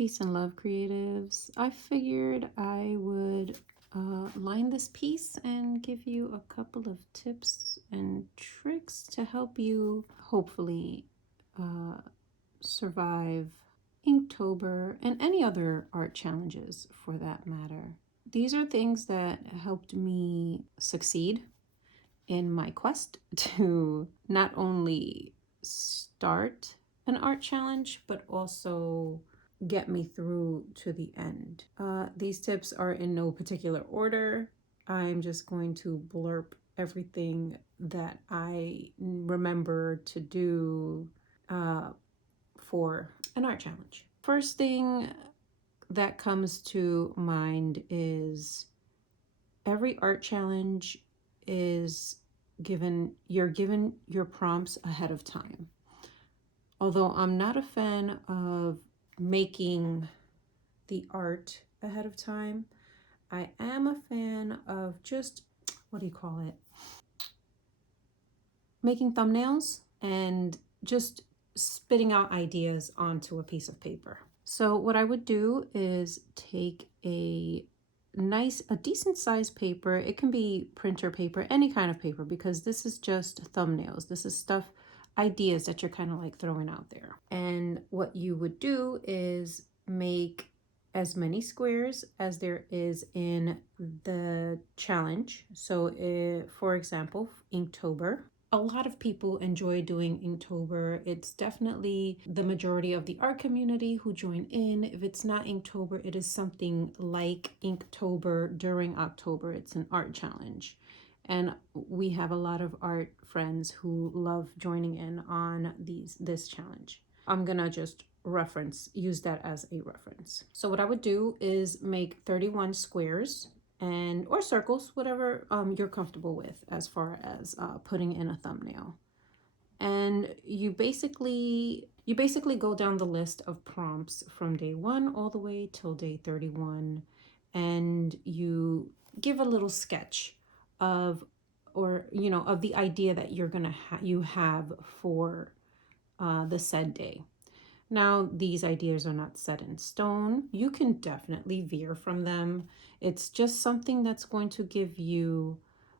Peace and love, creatives. I figured I would line this piece and give you a couple of tips and tricks to help you hopefully survive Inktober and any other art challenges for that matter. These are things that helped me succeed in my quest to not only start an art challenge, but also get me through to the end. These tips are in no particular order. I'm just going to blurb everything that I remember to do for an art challenge. First thing that comes to mind is every art challenge is you're given your prompts ahead of time. Although I'm not a fan of making the art ahead of time, I am a fan of just, what do you call it? Making thumbnails and just spitting out ideas onto a piece of paper. So what I would do is take a decent sized paper. It can be printer paper, any kind of paper, because this is just thumbnails. This is ideas that you're kind of like throwing out there. And what you would do is make as many squares as there is in the challenge. So for example, Inktober. A lot of people enjoy doing Inktober. It's definitely the majority of the art community who join in. If it's not Inktober, it is something like Inktober during October. It's an art challenge. And we have a lot of art friends who love joining in on this challenge. I'm gonna just use that as a reference. So what I would do is make 31 squares or circles, whatever you're comfortable with as far as putting in a thumbnail. And you basically go down the list of prompts from day 1 all the way till day 31, and you give a little sketch of the idea that you're gonna you have for the said day. Now, these ideas are not set in stone. You can definitely veer from them. It's just something that's going to give you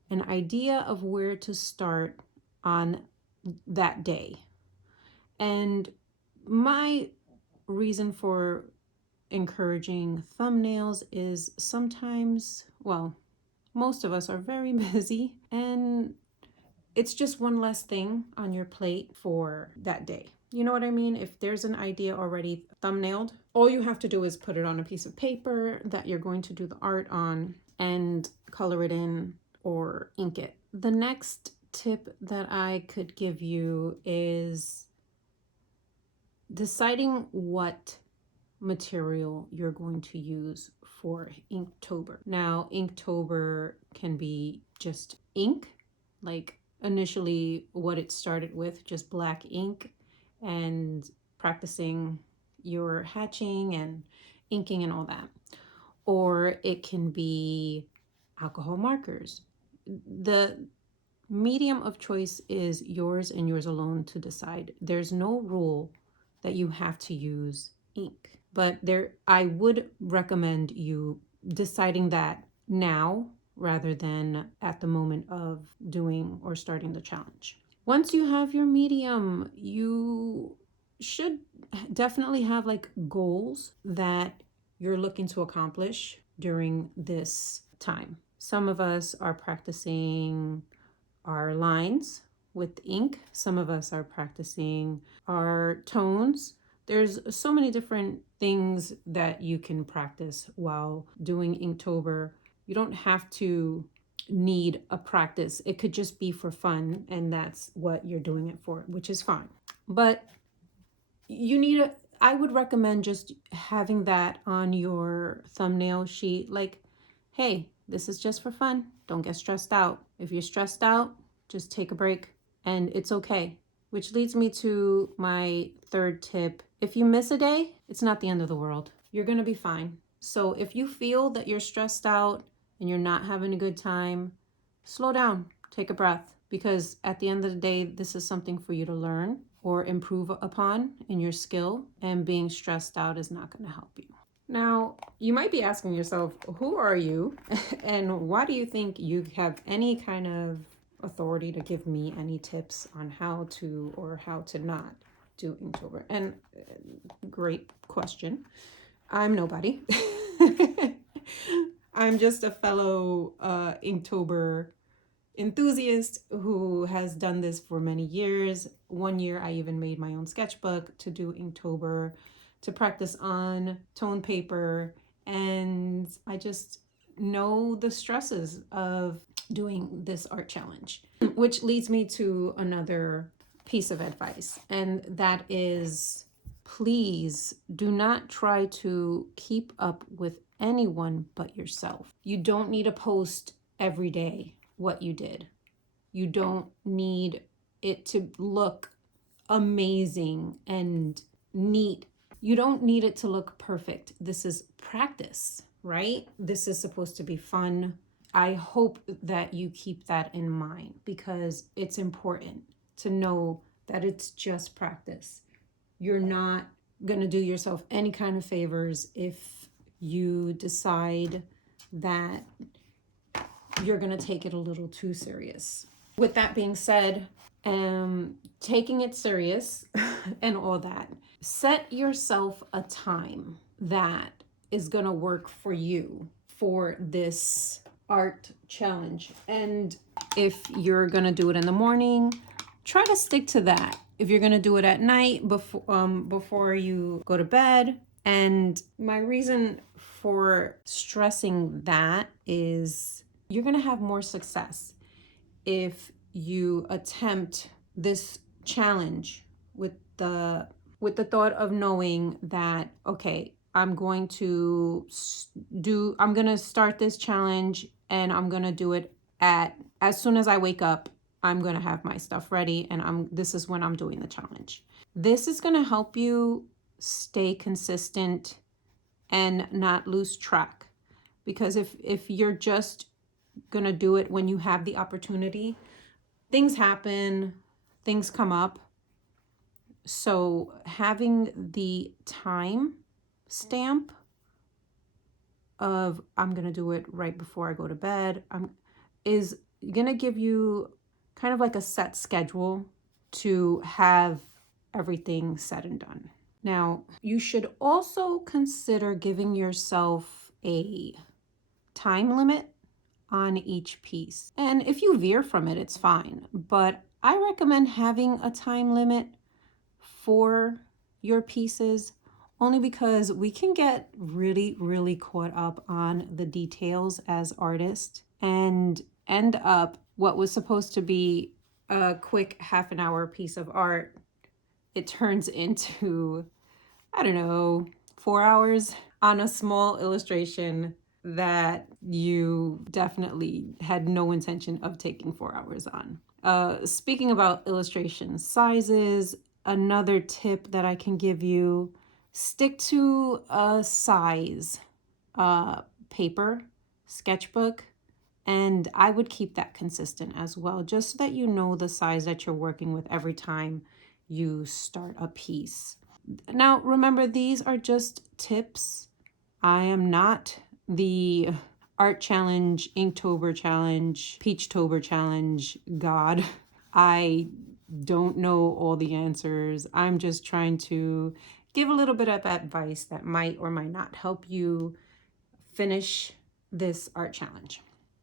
an idea of where to start on that day. And my reason for encouraging thumbnails is sometimes, well, most of us are very busy, and it's just one less thing on your plate for that day. You know what I mean? If there's an idea already thumbnailed, all you have to do is put it on a piece of paper that you're going to do the art on and color it in or ink it. The next tip that I could give you is deciding what material you're going to use for Inktober. Now, Inktober can be just ink, like initially what it started with, just black ink, and practicing your hatching and inking and all that. Or it can be alcohol markers. The medium of choice is yours and yours alone to decide. There's no rule that you have to use ink, but I would recommend you deciding that now rather than at the moment of doing or starting the challenge. Once you have your medium, you should definitely have like goals that you're looking to accomplish during this time. Some of us are practicing our lines with ink. Some of us are practicing our tones. There's so many different things that you can practice while doing Inktober. You don't have to need a practice. It could just be for fun, and that's what you're doing it for, which is fine. But I would recommend just having that on your thumbnail sheet, like, hey, this is just for fun. Don't get stressed out. If you're stressed out, just take a break and it's okay. Which leads me to my third tip. If you miss a day, it's not the end of the world. You're gonna be fine. So if you feel that you're stressed out and you're not having a good time, slow down, take a breath, because at the end of the day, this is something for you to learn. or improve upon in your skill, and being stressed out is not going to help you. Now, you might be asking yourself, who are you? And why do you think you have any kind of authority to give me any tips on how to or how to not do Inktober? And great question. I'm nobody. I'm just a fellow Inktober enthusiast who has done this for many years. One year I even made my own sketchbook to do Inktober, to practice on tone paper, and I just know the stresses of doing this art challenge, which leads me to another piece of advice, and that is, please do not try to keep up with anyone but yourself. You don't need to post every day what you did. You don't need it to look amazing and neat. You don't need it to look perfect. This is practice, right? This is supposed to be fun. I hope that you keep that in mind, because it's important to know that it's just practice. You're not going to do yourself any kind of favors if you decide that you're going to take it a little too serious. With that being said, taking it serious and all that, set yourself a time that is going to work for you for this art challenge. And if you're going to do it in the morning, try to stick to that. If you're going to do it at night before you go to bed. And my reason for stressing that is you're going to have more success if you attempt this challenge with the thought of knowing that, okay, I'm going to start this challenge and I'm going to do it as soon as I wake up. I'm going to have my stuff ready and this is when I'm doing the challenge. This is going to help you stay consistent and not lose track. Because if you're just going to do it when you have the opportunity, things happen, things come up. So having the time stamp of I'm going to do it right before I go to bed is going to give you kind of like a set schedule to have everything said and done. Now, you should also consider giving yourself a time limit on each piece. And if you veer from it, it's fine. But I recommend having a time limit for your pieces, only because we can get really, really caught up on the details as artists and end up what was supposed to be a quick half an hour piece of art. It turns into, I don't know, 4 hours on a small illustration that you definitely had no intention of taking 4 hours on. Speaking about illustration sizes, another tip that I can give you, stick to a size paper, sketchbook, and I would keep that consistent as well, just so that you know the size that you're working with every time you start a piece. Now, remember, these are just tips. I am not the art challenge, Inktober challenge, Peachtober challenge god. I don't know all the answers. I'm just trying to give a little bit of advice that might or might not help you finish this art challenge.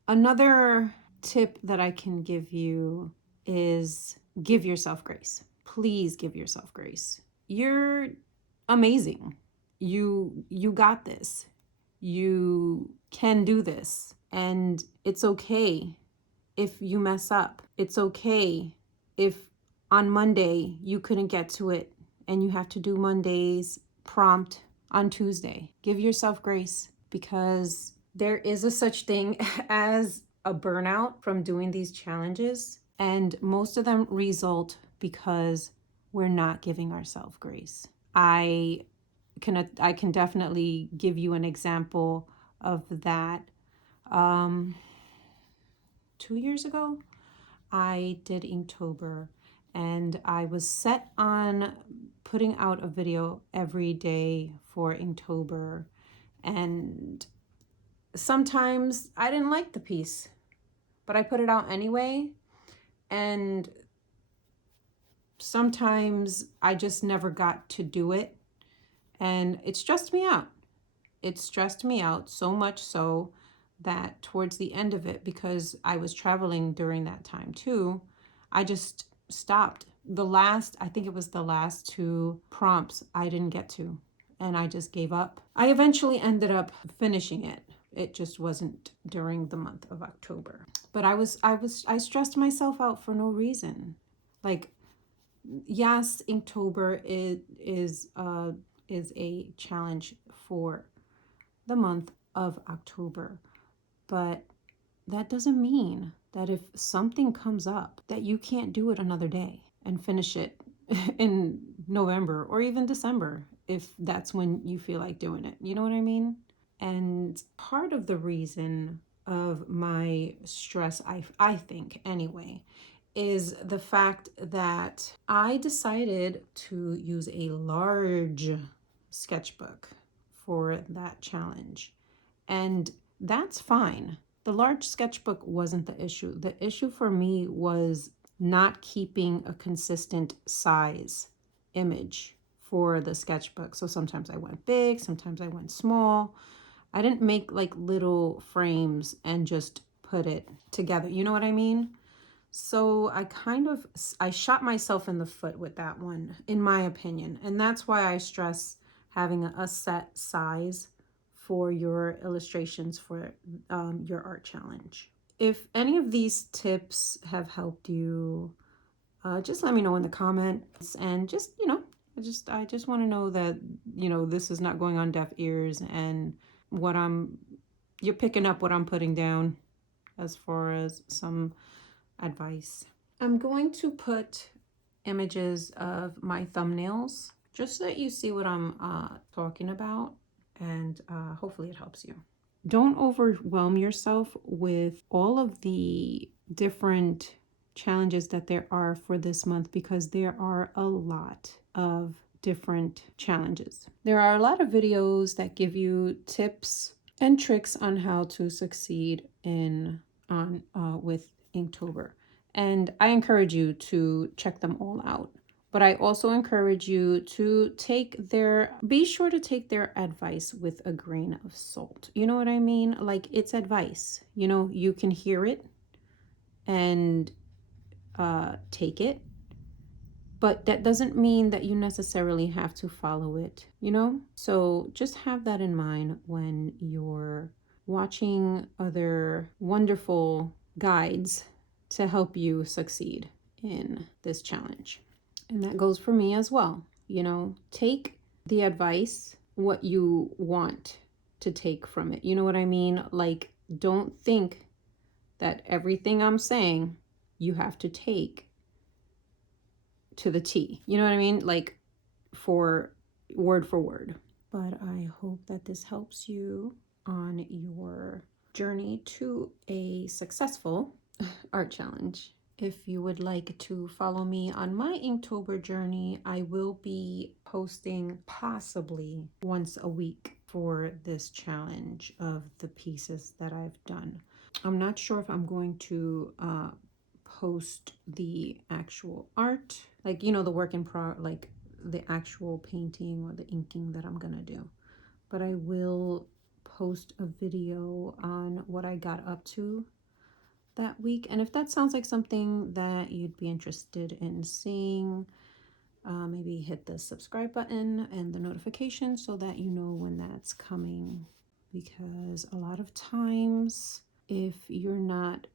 Another tip that I can give you is give yourself grace. Please give yourself grace. You're amazing. You got this. You can do this. And it's okay if you mess up. It's okay if on Monday you couldn't get to it and you have to do Monday's prompt on Tuesday. Give yourself grace, because there is a such thing as a burnout from doing these challenges, and most of them result because we're not giving ourselves grace. I can definitely give you an example of that. 2 years ago, I did Inktober, And I was set on putting out a video every day for Inktober. And sometimes I didn't like the piece, but I put it out anyway. And sometimes I just never got to do it. And it stressed me out. It stressed me out so much so that towards the end of it, because I was traveling during that time too, I just stopped. I think it was the last two prompts I didn't get to, and I just gave up. I eventually ended up finishing it. It just wasn't during the month of October. But I stressed myself out for no reason. Like, yes, Inktober is a challenge for the month of October, but that doesn't mean that if something comes up that you can't do it another day and finish it in November or even December if that's when you feel like doing it. You know what I mean? And part of the reason of my stress, I think anyway, is the fact that I decided to use a large sketchbook for that challenge. And that's fine. The large sketchbook wasn't the issue. The issue for me was not keeping a consistent size image for the sketchbook. So sometimes I went big, sometimes I went small. I didn't make like little frames and just put it together. You know what I mean? So I shot myself in the foot with that one, in my opinion. And that's why I stress having a set size for your illustrations for your art challenge. If any of these tips have helped you, just let me know in the comments. And just, I just want to know that, this is not going on deaf ears, and you're picking up what I'm putting down as far as some advice. I'm going to put images of my thumbnails just so that you see what I'm talking about, and hopefully it helps you. Don't overwhelm yourself with all of the different challenges that there are for this month, because there are a lot of different challenges. There are a lot of videos that give you tips and tricks on how to succeed with Inktober. And I encourage you to check them all out. But I also encourage you to be sure to take their advice with a grain of salt. You know what I mean? Like, it's advice. You can hear it and take it, but that doesn't mean that you necessarily have to follow it, So just have that in mind when you're watching other wonderful guides to help you succeed in this challenge. And that goes for me as well. Take the advice, what you want to take from it. You know what I mean? Like, don't think that everything I'm saying you have to take to the T. You know what I mean? Like, for word. But I hope that this helps you on your journey to a successful art challenge. If you would like to follow me on my Inktober journey, I will be posting possibly once a week for this challenge of the pieces that I've done. I'm not sure if I'm going to post the actual art, like, the work in like the actual painting or the inking that I'm gonna do, but I will post a video on what I got up to that week. And if that sounds like something that you'd be interested in seeing, maybe hit the subscribe button and the notification so that you know when that's coming, because a lot of times if you're not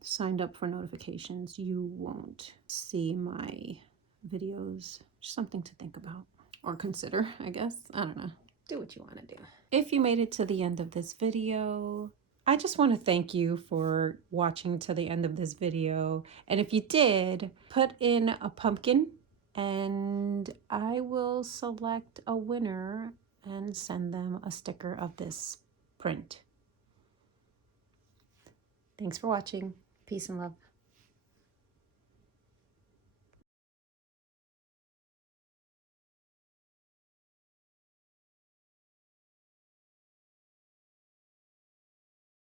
signed up for notifications, you won't see my videos. Just something to think about or consider, I guess. I don't know. Do what you want to do. If you made it to the end of this video, I just want to thank you for watching to the end of this video. And if you did, put in a pumpkin and I will select a winner and send them a sticker of this print. Thanks for watching. Peace and love.